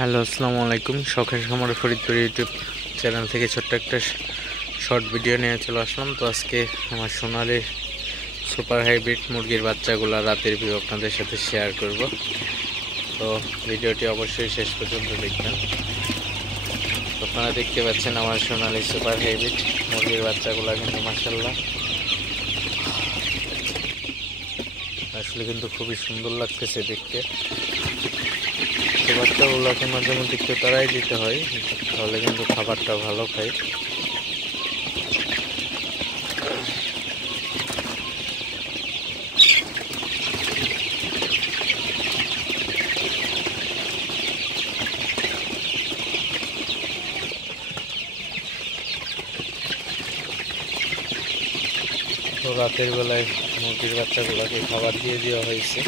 Hello, আসসালামু আলাইকুম। শখের খামার ফরিদপুর ইউটিউব চ্যানেল থেকে ছোট্ট একটা শর্ট ভিডিও নিয়ে চলে আসলাম। তো আজকে আমার সোনালি সুপার হাইব্রিড মুরগির বাচ্চাগুলো রাতের ভিউ আপনাদের সাথে শেয়ার করব। তো ভিডিওটি অবশ্যই শেষ পর্যন্ত দেখবেন। আপনারা দেখতে পাচ্ছেন আমার সোনালি সুপার হাইব্রিড মুরগির বাচ্চাগুলো কিন্তু মাশাআল্লাহ আসলে কিন্তু খুবই সুন্দর লাগতেছে দেখতে। বাচ্চাগুলোকে মাঝে মধ্যে একটু তাড়াই দিতে হয়, তাহলে কিন্তু খাবারটা ভালো খায়। তো রাতের বেলায় মুরগির বাচ্চাগুলোকে খাবার দিয়ে দেওয়া হয়েছে।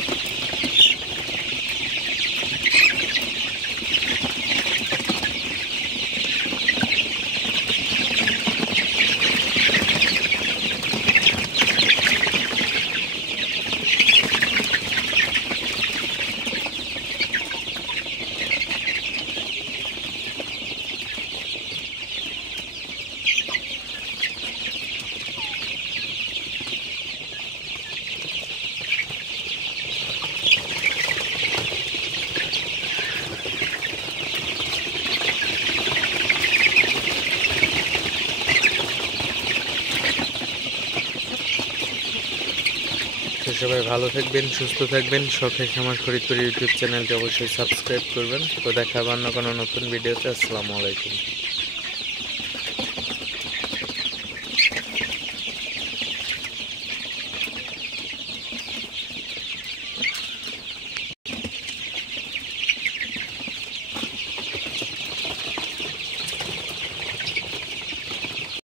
তো সবাই ভালো থাকবেন, সুস্থ থাকবেন। শখের খামার ফরিদপুর ইউটিউব চ্যানেলটি অবশ্যই সাবস্ক্রাইব করবেন। তো দেখা হবে অন্য কোনো নতুন ভিডিওতে। আসসালামু আলাইকুম।